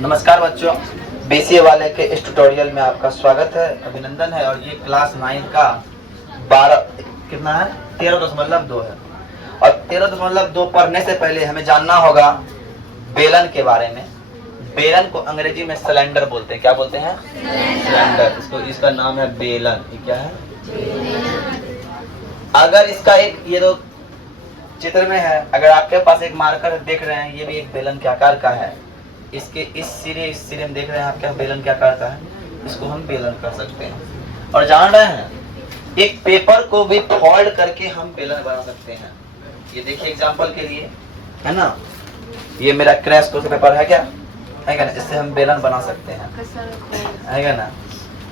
नमस्कार बच्चों, बीसीए वाले के इस ट्यूटोरियल में आपका स्वागत है, अभिनंदन है। और ये क्लास 9 का 12 कितना है 13.2 है। और 13.2 पढ़ने से पहले हमें जानना होगा बेलन के बारे में। बेलन को अंग्रेजी में सिलेंडर बोलते हैं। क्या बोलते हैं? सिलेंडर। इसका नाम है बेलन। ये क्या है? अगर इसका एक ये दो चित्र में है, अगर आपके पास एक मार्कर देख रहे हैं, ये भी एक बेलन के आकार का है। इसके इस सिरे में देख रहे हैं आप, क्या बेलन क्या करता है? इसको हम बेलन कर सकते हैं। और जान रहे हैं, एक पेपर को भी फोल्ड करके हम बेलन बना सकते हैं। ये देखिए एग्जांपल के लिए, है ना, ये मेरा क्रैश कोर्स पेपर है, क्या है क्या ना? इससे हम बेलन बना सकते हैं, है क्या ना।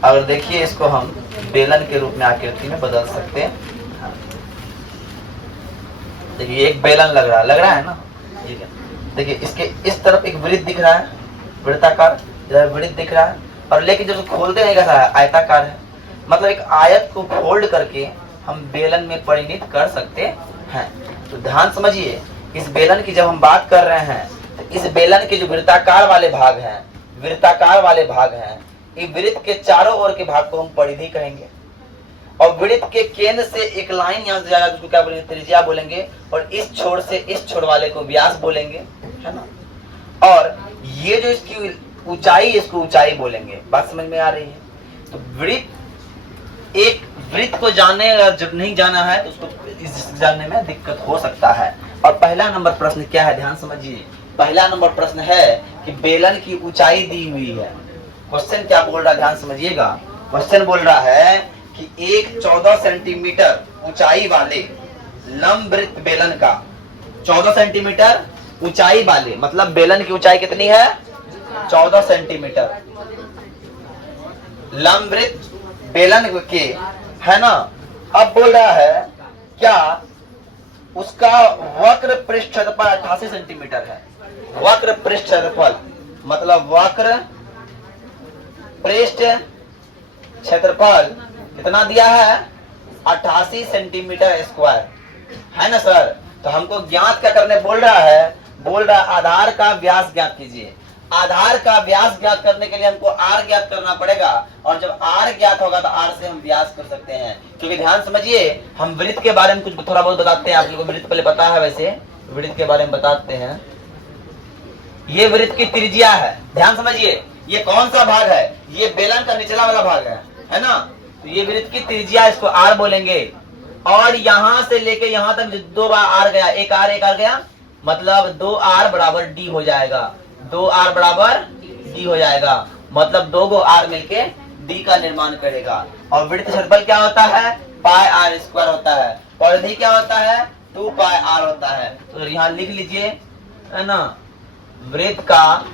और देखिए इसको हम बेलन के रूप में आकृति में बदल सकते हैं। देखिए एक बेलन लग रहा है ना। ठीक है, देखिए इसके इस तरफ एक वृत्त दिख रहा है, वृत्ताकार, इधर वृत्त दिख रहा है। और लेकिन जब खोलते हैं कैसा है? आयताकार है। मतलब एक आयत को फोल्ड करके हम बेलन में परिणित कर सकते हैं। तो ध्यान समझिए, इस बेलन की जब हम बात कर रहे हैं तो इस बेलन के जो वृत्ताकार वाले भाग हैं, ये वृत्त के चारों ओर के भाग को हम परिधि कहेंगे। और वृत्त के केंद्र से एक लाइन यहाँ से जाएगा, उसको क्या बोलेंगे? त्रिज्या बोलेंगे। और इस छोर से इस छोर वाले को व्यास बोलेंगे, है ना। और ये जो इसकी ऊंचाई, इसको ऊंचाई बोलेंगे। बात समझ में आ रही है? तो एक वृत्त को जानने, जब नहीं जाना है तो उसको इस जानने में दिक्कत हो सकता है। और पहला नंबर प्रश्न क्या है? ध्यान समझिए। पहला नंबर प्रश्न है कि बेलन की ऊंचाई दी हुई है। क्वेश्चन क्या बोल रहा है? ध्यान समझिएगा। क्वेश्चन बोल रहा है कि एक 14 सेंटीमीटर ऊंचाई वाले लंब वृत्त बेलन का, 14 सेंटीमीटर ऊंचाई वाले, मतलब बेलन की ऊंचाई कितनी है? 14 सेंटीमीटर लंब वृत्त बेलन के, है ना। अब बोल रहा है क्या उसका वक्र पृष्ठ क्षेत्रफल 88 सेंटीमीटर है। वक्र पृष्ठ क्षेत्रफल मतलब वक्र पृष्ठ क्षेत्रफल कितना दिया है? 88 सेंटीमीटर स्क्वायर, है ना सर। तो हमको ज्ञात क्या करने बोल रहा है? बोल रहा है आधार का व्यास ज्ञात कीजिए। आधार का व्यास ज्ञात करने के लिए हमको आर ज्ञात करना पड़ेगा। और जब आर ज्ञात होगा तो आर से हम व्यास कर सकते हैं। क्योंकि ध्यान समझिए, हम वृत्त के बारे में कुछ थोड़ा बहुत बताते हैं। आप लोगों को वृत्त पहले पता है, वैसे वृत्त के बारे में बताते हैं। ये वृत्त की त्रिज्या है। ध्यान समझिए, ये कौन सा भाग है? ये बेलन का निचला वाला भाग है ना। तो ये वृत्त की त्रिज्या, इसको आर बोलेंगे। और यहां से लेके यहां तक 2 बार आर गया, एक आर गया, मतलब 2r बराबर डी हो जाएगा। 2r बराबर डी हो जाएगा, मतलब 2 गो आर मिलके डी का निर्माण करेगा। और वृत्त क्षेत्रफल क्या होता है? पाई आर स्क्वायर होता है। परिधि क्या होता है? 2 पाई आर होता है। तो यहाँ लिख लीजिए, है ना। वृत्त का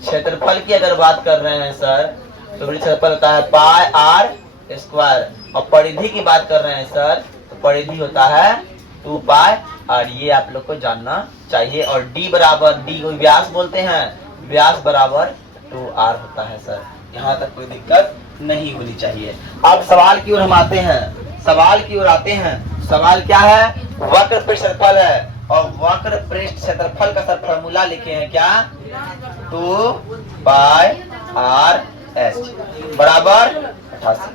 क्षेत्रफल की अगर बात कर रहे हैं सर, तो वृत्त क्षेत्रफल होता है पाई आर स्क्वायर। और परिधि की बात कर रहे हैं सर, तो परिधि होता है 2 पाई आर। ये आप लोग को जानना चाहिए। और डी बराबर, डी को व्यास बोलते हैं, व्यास बराबर 2r होता है सर। यहाँ तक कोई दिक्कत नहीं होनी चाहिए। अब सवाल की ओर हम आते हैं। सवाल क्या है? वक्र पृष्ठ क्षेत्रफल है। और वक्र पृष्ठ क्षेत्रफल का सर फॉर्मूला लिखे हैं क्या? 2 पाई आर एस बराबर 88।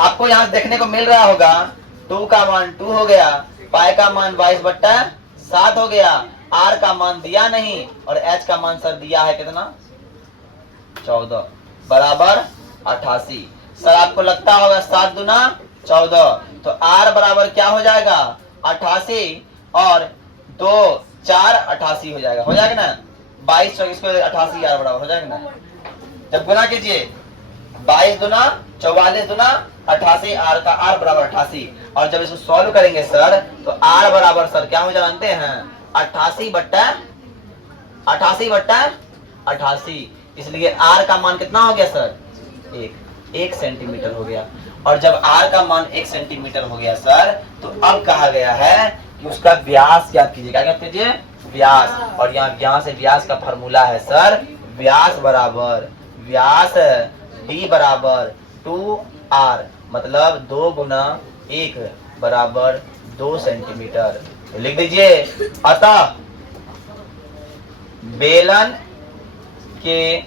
आपको यहाँ देखने को मिल रहा होगा 2 का मान 2 हो गया, पाई का मान 22/7 हो गया, आर का मान दिया नहीं, और एच का मान सर दिया है कितना? 14 बराबर 88। सर आपको लगता होगा 7 दूना 14, तो आर बराबर क्या हो जाएगा? 88 और 2 4 88 हो जाएगा ना। 22 इसको 88 आर बराबर हो जाएगा ना। जब गुना कीजिए 22 दूना 44 दूना 88, आर का आर बराबर 88। और जब इसको सॉल्व करेंगे सर, तो आर बराबर सर क्या हो जानते हैं? 88/88। इसलिए आर का मान कितना हो गया सर? 1 सेंटीमीटर हो गया। और जब आर का मान 1 सेंटीमीटर हो गया सर, तो अब कहा गया है कि उसका व्यास ज्ञात कीजिए। क्या ज्ञात कीजिए? व्यास। और यहाँ से व्यास का फॉर्मूला है सर, व्यास बराबर व्यास डी बराबर 2r, मतलब 2 गुना 1 बराबर 2 सेंटीमीटर। लिख दीजिए। अतः बेलन के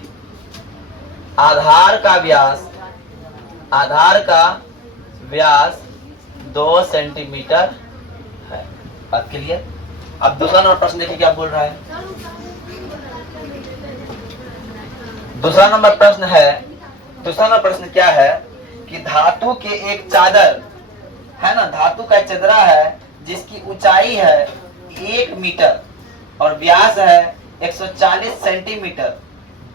आधार का व्यास 2 सेंटीमीटर है। बात क्लियर। अब दूसरा नंबर प्रश्न देखिए क्या बोल रहा है। दूसरा नंबर प्रश्न क्या है कि धातु के एक चादर है ना, धातु का चदरा है जिसकी ऊंचाई है 1 मीटर और व्यास है 140 सेंटीमीटर,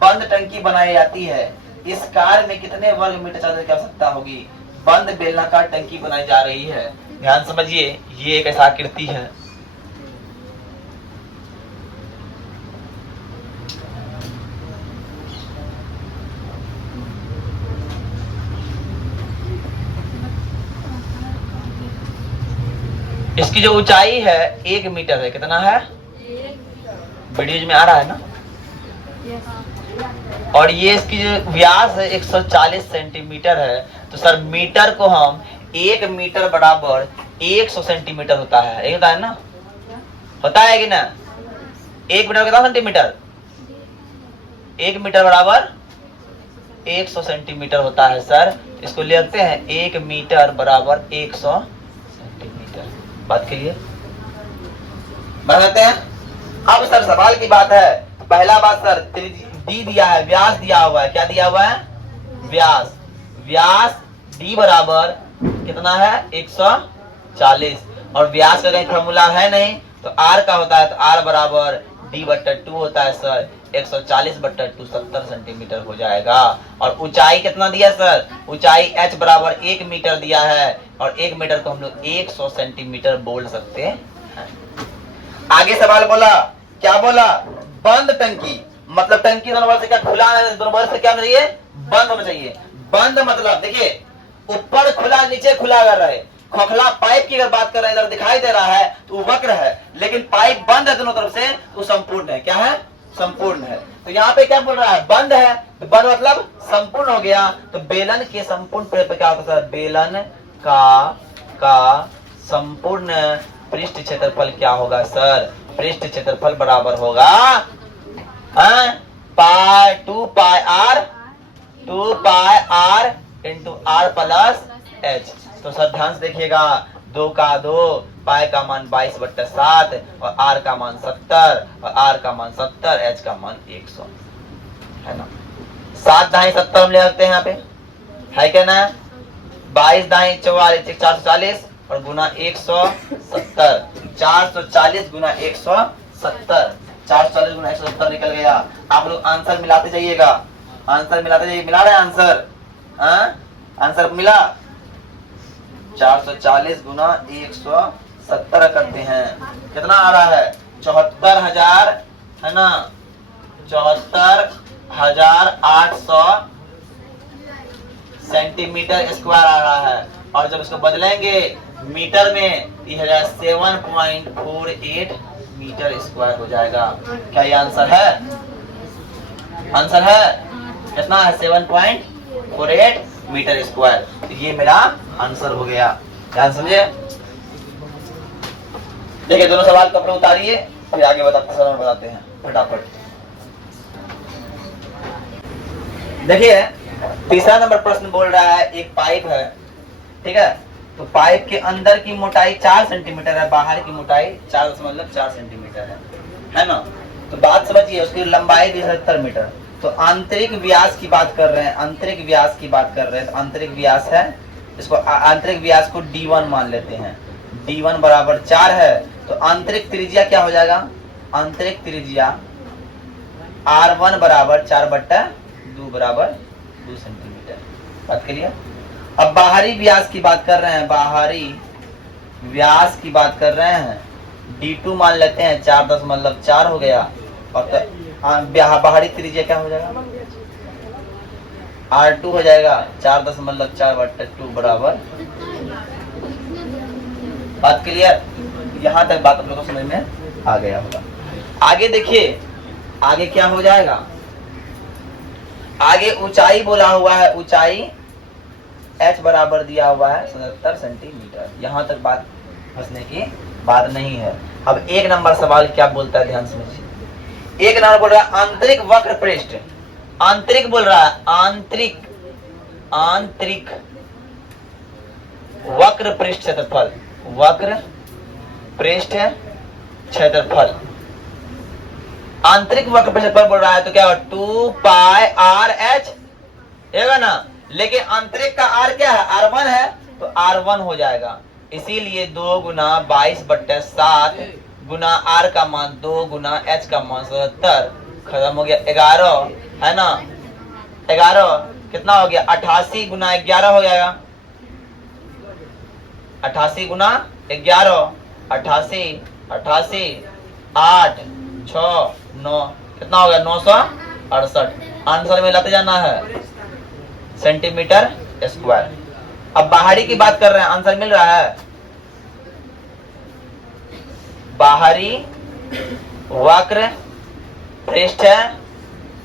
बंद टंकी बनाई जाती है। इस कार्य में कितने वर्ग मीटर चादर की आवश्यकता होगी? बंद बेलनाकार टंकी बनाई जा रही है। ध्यान समझिए, ये एक ऐसा आकृति है। इसकी जो ऊंचाई है 1 मीटर है। कितना है? वीडियो में आ रहा है ना। और ये इसकी जो व्यास है 140 सेंटीमीटर है। तो सर मीटर को हम 1 मीटर बराबर 100 सेंटीमीटर होता है। ये होता है ना, होता है कि ना? 1 मीटर कितना सेंटीमीटर? 1 मीटर बराबर 100 सेंटीमीटर होता है सर। इसको लिखते हैं 1 मीटर बराबर 100 सेंटीमीटर। बात क्लियर? बनाते हैं। अब सर सवाल की बात है। पहला बात सर डी दिया है, व्यास दिया हुआ है। क्या दिया हुआ है? व्यास डी बराबर कितना है? 140। और व्यास का कहीं फॉर्मूला है नहीं, तो आर का होता है। तो आर बराबर डी बट्टा 2 होता है सर। 140 बट्टा 2 70 सेंटीमीटर हो जाएगा। और ऊंचाई कितना दिया सर? ऊंचाई h बराबर 1 मीटर दिया है। और 1 मीटर को हम लोग 100 सेंटीमीटर बोल सकते हैं। आगे सवाल बोला, क्या बोला? बंद टंकी, मतलब टंकी दोनों बगल से क्या खुला है? दोनों बगल से क्या होना चाहिए? बंद होना चाहिए। बंद मतलब देखिए, ऊपर खुला नीचे खुला कर रहे। खोखला पाइप की अगर बात कर रहे हैं, इधर दिखाई दे रहा है तो वो वक्र है, लेकिन पाइप बंद है दोनों तरफ से तो संपूर्ण है। क्या है? संपूर्ण है। तो यहाँ पे क्या बोल रहा है? बंद है, तो बंद मतलब संपूर्ण हो गया। तो बेलन के संपूर्ण पे क्या होता है? बेलन का संपूर्ण पृष्ठ क्षेत्रफल क्या होगा सर? पृष्ठ क्षेत्रफल बराबर होगा pi 2 pi r into r plus h. तो सर ध्यान से देखिएगा, 2 का 2, पाई का मान 22/7 और आर का मान 70 और आर का मान 70, एच का मान 100 है ना। 7 दाई 70 हम ले सकते हैं यहाँ पे, है क्या ना? 22 दाई 44 440 और गुना 170, 440 गुना 170, 440 गुना 170 निकल गया। आप लोग आंसर मिलाते जाइएगा, आंसर मिलाते जाइए। मिला रहे आंसर? आंसर मिला? 440 गुना 170 करते हैं, कितना आ रहा है? 74,000 है ना, 74,800 सेंटीमीटर स्क्वायर आ रहा है। और जब इसको बदलेंगे मीटर में, यह 7.48 मीटर स्क्वायर हो जाएगा। क्या ये आंसर है? आंसर है कितना है? 7.48 मीटर स्क्वायर। तो ये मेरा आंसर हो गया। ध्यान समझे। देखिए दोनों सवाल कपड़े उतारिए, फिर आगे बताते हैं फटाफट। देखिए तीसरा नंबर प्रश्न बोल रहा है, एक पाइप है, ठीक है। तो पाइप के अंदर की मोटाई 4 सेंटीमीटर है, बाहर की मोटाई 4.4 सेंटीमीटर है ना। तो बात समझिए, उसकी लंबाई भी 70 मीटर। तो आंतरिक व्यास की बात कर रहे हैं, आंतरिक व्यास की बात कर रहे हैं। तो आंतरिक व्यास है, इसको आंतरिक व्यास को D1 मान लेते हैं। D1 बराबर 4 है। तो आंतरिक त्रिज्या क्या हो जाएगा? आंतरिक त्रिज्या R1 बराबर 4/2 बराबर 2 सेंटीमीटर। बात क्लियर। अब बाहरी व्यास की बात कर रहे हैं, बाहरी व्यास की बात कर रहे हैं। D2 मान लेते हैं, 4.4 हो गया। और बाहरी त्रिज्या क्या हो जाएगा? R2 हो जाएगा 4.4/2 बराबर। बात क्लियर। यहाँ तक बात आप लोगों को समझ में आ गया होगा। आगे देखिए, आगे क्या हो जाएगा? आगे ऊंचाई बोला हुआ है, ऊंचाई h बराबर दिया हुआ है 77 सेंटीमीटर। यहाँ तक बात फंसने की बात नहीं है। अब 1 नंबर सवाल क्या बोलता है, ध्यान समझिए। एक नंबर बोल रहा है आंतरिक वक्र पृष्ठ, आंतरिक बोल रहा है, आंतरिक, आंतरिक वक्र पृष्ठ क्षेत्रफल, वक्र पृष्ठ क्षेत्रफल, आंतरिक वक्र पृष्ठ क्षेत्रफल बोल रहा है तो क्या होगा 2 पाई आर एच है ना। लेकिन आंतरिक का आर क्या है, R1 है, तो R1 हो जाएगा। इसीलिए 2 गुना 22/7 गुना आर का मान 2 गुना एच का मान 77, खत्म हो गया। 11 है ना, 11 कितना हो गया, 88 गुना 11 हो जाएगा, 88 गुना 11, 88 88 8 6 9 कितना हो गया 968। आंसर में लाते जाना है सेंटीमीटर स्क्वायर। अब बाहरी की बात कर रहे हैं, आंसर मिल रहा है। बाहरी वक्र पृष्ठ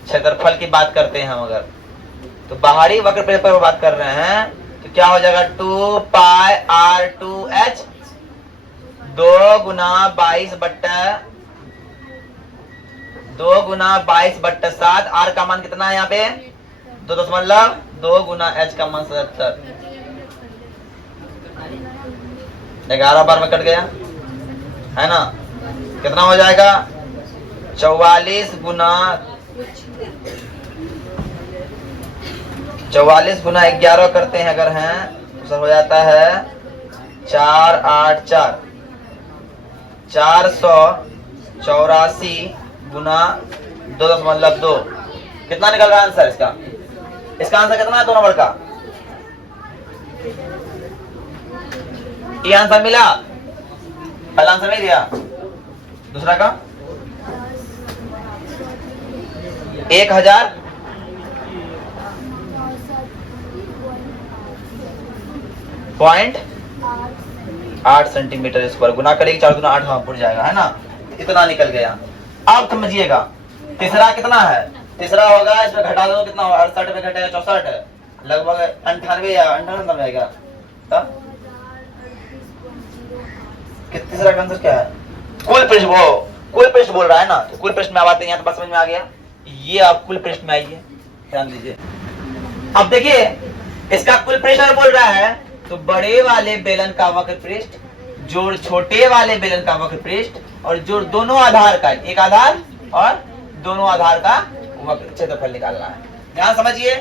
क्षेत्रफल की बात करते हैं हम, अगर तो बाहरी वक्र पृष्ठ पर बात कर रहे हैं तो क्या हो जाएगा 2 pi are 2 H 2 Guna 22/7 are का मान कितना है यहाँ पे 2 गुना एच का मान 77, 11 बार में कट गया है ना, कितना हो जाएगा 44 गुना 11 करते हैं अगर हैं तो सब हो जाता है 484 484 गुना 2.2 कितना निकल रहा है आंसर इसका, इसका आंसर कितना है 2 नंबर का, ये आंसर मिला, पहला आंसर नहीं दिया, दूसरा का 1000.8 सेंटीमीटर स्क्वायर गुना करेगी 4 गुना 8, हाँ पुर जाएगा है ना, इतना निकल गया। अब समझिएगा तीसरा कितना है, तीसरा होगा इसमें घटा दो कितना होगा 68 में घटेगा 64, लगभग 98 या 98 में आएगा। तीसरा का आंसर क्या है, कुल पृष्ठ, वो कुल पृष्ठ बोल रहा है ना, तो कुल पृष्ठ में आप आते हैं यहाँ तो बस समझ में आ गया, ये आप कुल पृष्ठ में आइए, ध्यान दीजिए। अब देखिए इसका कुल पृष्ठ बोल रहा है तो बड़े वाले बेलन का वक्र पृष्ठ जोड़ छोटे वाले बेलन का वक्र पृष्ठ और जोड़ दोनों आधार का, एक आधार और दोनों आधार का वक्र क्षेत्रफल निकालना है, ध्यान समझिए।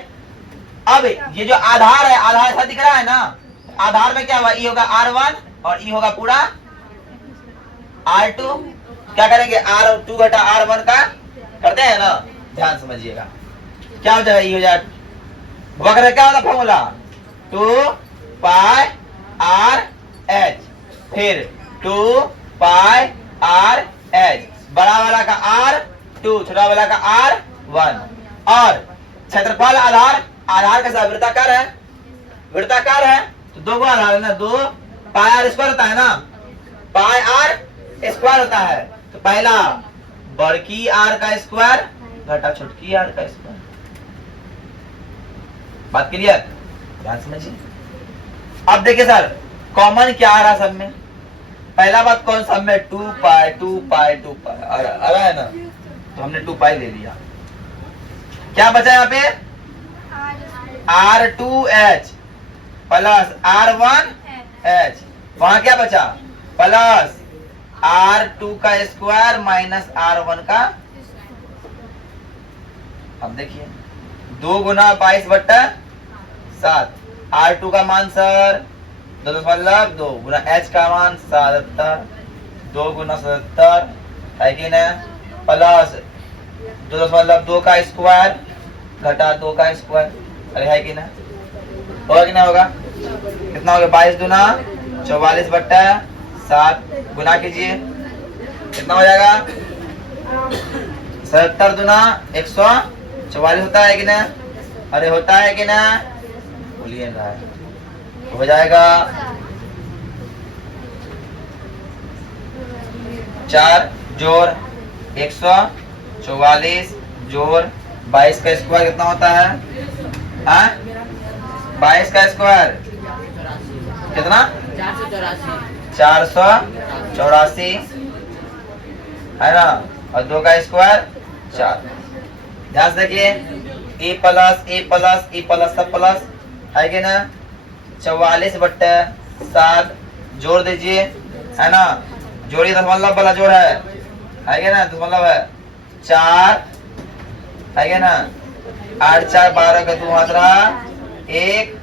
अब ये जो आधार है, आधार ऐसा दिख रहा है ना, आधार में क्या हुआ, ई होगा R1 और ई होगा पूरा R2, क्या करेंगे R2 घटा R1 का करते हैं ना, ध्यान समझिएगा क्या हो जाएगा, ये हो जाएगा वक्र क्या होता फॉर्मूला 2 पाई आर एच, फिर 2 पाई आर एच, बड़ा वाला का R2 छोटा वाला का R1, और क्षेत्रफल आधार, आधार का साथ वृत्ताकार है, वृत्ताकार है तो 2 को आधार है ना, 2 पाई आर स्क्वायर होता है ना, पाई आर स्क्वायर होता है, तो पहला बड़की आर का स्क्वायर घटा छोटकी आर का स्क्वायर, बात क्लियर, ध्यान समझिए। अब देखिए सर कॉमन क्या आ रहा सब में, पहला बात कौन सब में 2 पाई आ रहा है ना, तो हमने 2 पाई ले लिया, क्या बचा यहाँ पे R2H प्लस R1H, वहां क्या बचा प्लस R2 का स्क्वायर माइनस R1 का। अब देखिए 2 गुना 22/7, R2 का मान सर 2 गुना H का मान 77, 2 गुना 77 है कि ना, प्लस 2 का स्क्वायर घटा 2 का स्क्वायर, अरे है कि ना, होगा कि ना होगा, कितना हो गया 22 दूना 44/7, गुना कीजिए कितना हो जाएगा 77 दूना 144 होता है कि ना, अरे होता है कि ना, बोलिए ना, हो जाएगा 4 जोड़ 144 जोड़ 22 का स्क्वायर कितना होता है, 22 का स्क्वायर कितना 484 है ना, और 2 का स्क्वायर 4। ध्यान से देखिए, ए प्लस सब प्लस है कि ना, 44/7 जोड़ दीजिए, है ना, जोड़िए, दशमलव वाला जोड़ है कि ना, दशमलव है 4 है कि ना, 8 4 12 का 2 हाथ रहा, 1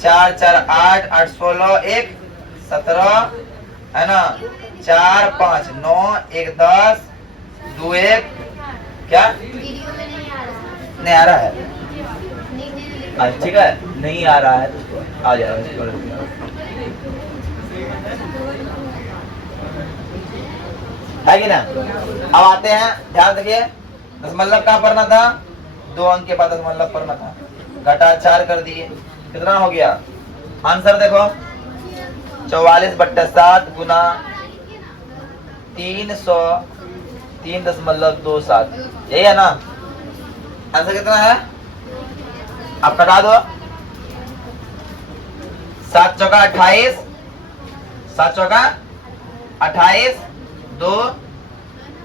4 4 8 8 16 1 17 है ना, 4 5 9 1 10 2 1 क्या नहीं आ रहा है, ठीक है, नहीं आ रहा है, आ जाएगा, है कि ना। अब आते हैं, ध्यान रखिए, दशमलव कहाँ पढ़ना था, 2 अंक के बाद दशमलव पढ़ना था, घटा 4 कर दिए, कितना हो गया आंसर देखो, 44/7 गुना 303.27, यही है ना आंसर, कितना है आप कटा दो, 7 चौका 28, 7 चौका 28, 2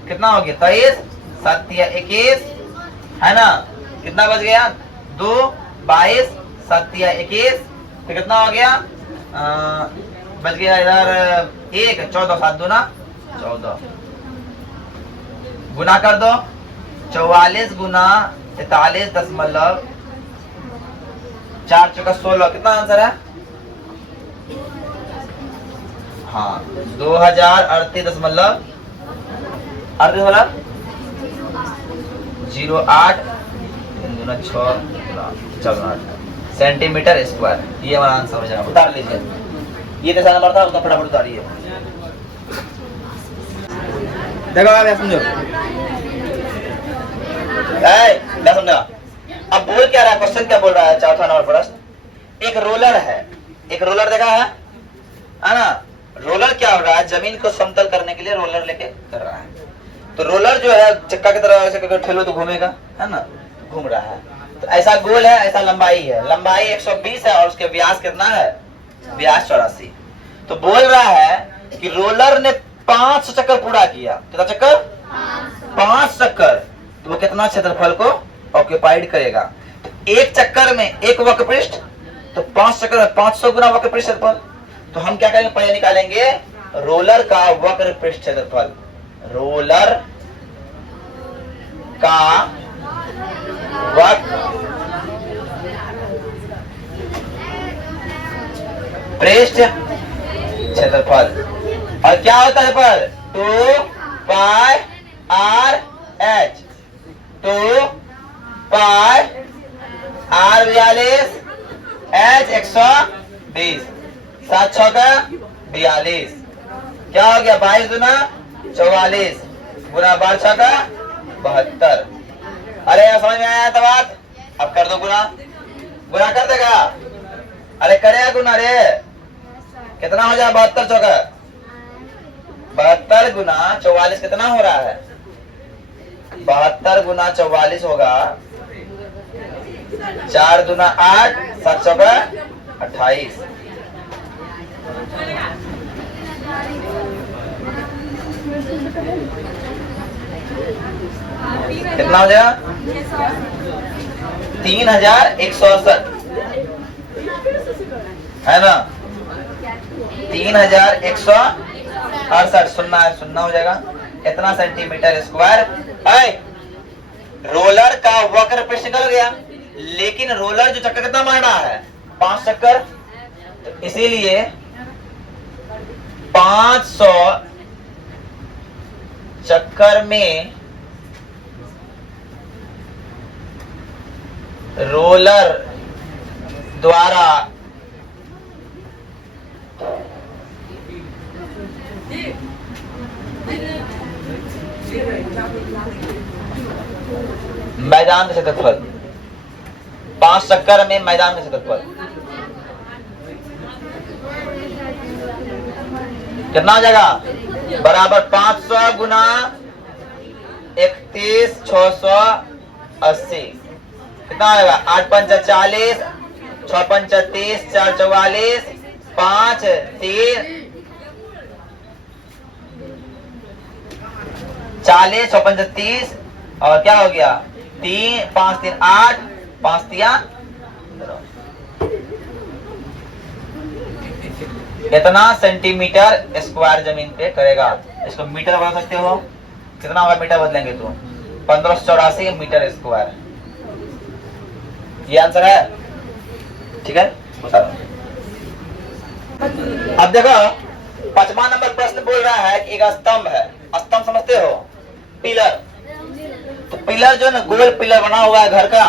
कितना हो गया 23, 7 या 21 है ना, कितना बच गया 2 22, 7 या 21, फिर कितना हो गया बच गया इधर 1 14, 7 दूना 14, गुना कर दो, 44 गुना 43.4 चौका 16, कितना आंसर है, हाँ 2038.08 सेंटीमीटर स्क्वायर, ये हमारा आंसर हो जाएगा। उतार लीजिए, ये कैसा नंबर था उसका फटाफट उतारिए। देखो आप समझो, मैं समझा, अब बोल क्या रहा है, क्वेश्चन क्या बोल रहा है, चौथा नंबर प्रश्न, एक रोलर है, एक रोलर देखा है ना, रोलर क्या हो रहा है, जमीन को समतल करने के लिए रोलर लेके कर रहा है, तो रोलर जो है चक्का की तरह ऐसे ठेलो तो घूमेगा, है ना, घूम रहा है, तो ऐसा गोल है, ऐसा लंबाई है, लंबाई 120 है और उसके व्यास कितना है, व्यास 84, तो बोल रहा है कि रोलर ने 5 चक्कर पूरा किया, कितना चक्कर 5 चक्कर, तो वो कितना क्षेत्रफल को ऑक्यूपाइड करेगा, तो एक चक्कर में एक वक्र पृष्ठ, तो 5 चक्कर में 500 गुना वक्र पृष्ठ क्षेत्रफल, तो हम क्या करेंगे, पहले निकालेंगे रोलर का वक्र पृष्ठ क्षेत्रफल, रोलर का वक्र पृष्ठ क्षेत्रफल, और क्या होता है पर 2 pi r h, 2 pi r 42 h 120, 7 छक्का 42, क्या हो गया 22 गुना 44 गुना 12 छक्का 72, अरे समझ में आया तो बात, अब कर दो गुना, गुना कर देगा, अरे करेगा गुना रे, कितना हो जाए 72 चौका 72 गुना 44 कितना हो रहा है, 72 गुना 44 होगा 4 दूना 8, 7 चौका 28, कितना हो जाएगा 3168 है ना, 3168, सुनना है, सुनना हो जाएगा, इतना सेंटीमीटर स्क्वायर है। रोलर का वक्र पृष्ठ निकल गया, लेकिन रोलर जो चक्कर कितना मार रहा है 5 चक्कर, तो इसीलिए 500 चक्कर में रोलर द्वारा मैदान का क्षेत्रफल, 5 चक्कर में मैदान का क्षेत्रफल कितना हो जाएगा, बराबर 500 गुना 31,680, कितना आएगा 8 पंच 40, 6 पंच 30, 4 44, 5 3 40, 6 पंच 30, और क्या हो गया 3 5 3 8 5 3 कितना सेंटीमीटर स्क्वायर जमीन पे करेगा। इसको मीटर बदल सकते हो, कितना होगा मीटर बदलेंगे तो 1584 मीटर स्क्वायर। ये आंसर है, ठीक है। अब देखो 5वां नंबर प्रश्न बोल रहा है कि एक स्तंभ है, स्तंभ समझते हो, पिलर। तो पिलर जो ना गोल पिलर बना हुआ है घर का,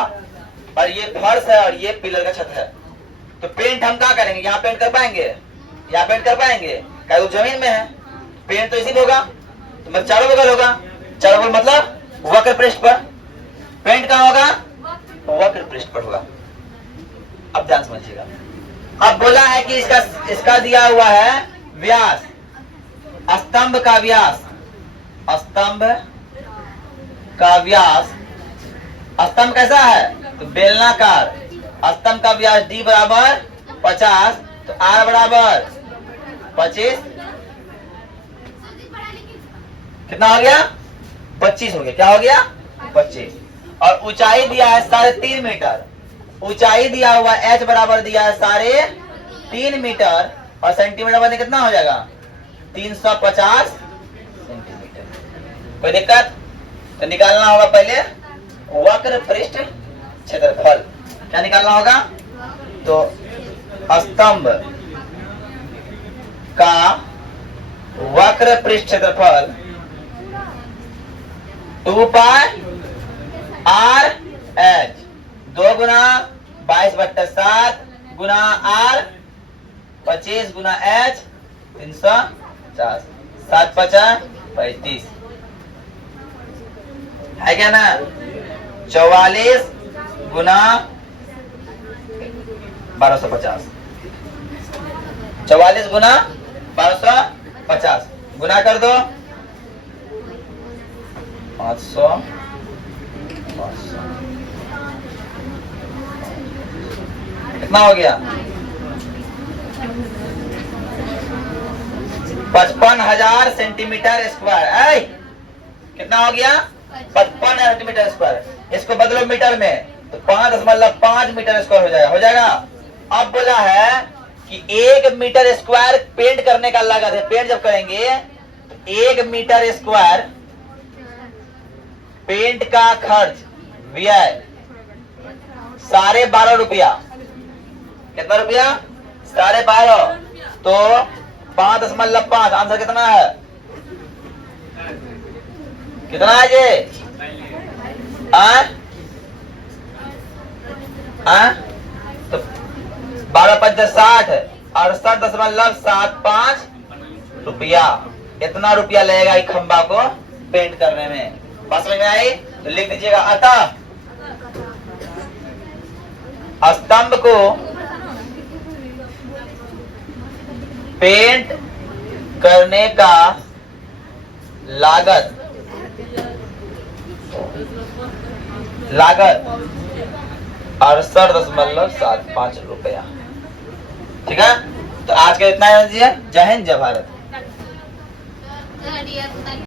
और ये फर्श है और ये पिलर का छत है। तो पेंट हम क्या करेंगे, यहाँ पेंट कर पाएंगे, यहाँ पेंट कर पाएंगे क्या, वो जमीन में है, पेंट तो इसी में होगा, तो मतलब चारों बगल होगा, चारों बगल मतलब वक्र पृष्ठ पर। पेंट कहाँ होगा, वक्र पृष्ठ पर होगा। अब ध्यान समझिएगा, अब बोला है कि इसका दिया हुआ है व्यास, स्तंभ का व्यास, स्तंभ का व्यास, स्तंभ कैसा है तो बेलनाकार, स्तंभ का व्यास d बराबर 50, तो r बराबर 25, कितना हो गया 25 हो गया, क्या हो गया 25। और ऊंचाई दिया है 3.5 मीटर, ऊंचाई दिया हुआ h बराबर दिया है 3.5 मीटर, और सेंटीमीटर बने कितना हो जाएगा 350 सेंटीमीटर। कोई दिक्कत, तो निकालना होगा पहले वक्र पृष्ठ क्षेत्रफल। क्या निकालना होगा, तो स्तंभ का वक्र पृष्ठ क्षेत्रफल 2 पाई r h, 2 गुना 22/7 गुना r 25 गुना h 350, 7 5 35 है क्या ना, 44 गुना 1250, 44 गुना 1250 गुना कर दो 500 कितना हो गया 55,000 सेंटीमीटर स्क्वायर। कितना हो गया 55 सेंटीमीटर स्क्वायर। इसको बदलो मीटर में तो 5.5 मीटर स्क्वायर हो जाएगा। अब बोला है कि 1 मीटर स्क्वायर पेंट करने का लागत है। पेंट जब करेंगे तो 1 मीटर स्क्वायर पेंट का खर्च व्यय 12.5 रुपया। कितना रुपया 12.5, तो 5.5 आंसर कितना है, कितना है ये तो 12 5 60, 68.75 रुपया। इतना रुपया लगेगा इस खंबा को पेंट करने में। बात समझ में आई तो लिख दीजिएगा। अतः स्तंभ को पेंट करने का लागत 68.75 रुपया। ठीक है, तो आज का इतना है। जय हिंद, जय भारत।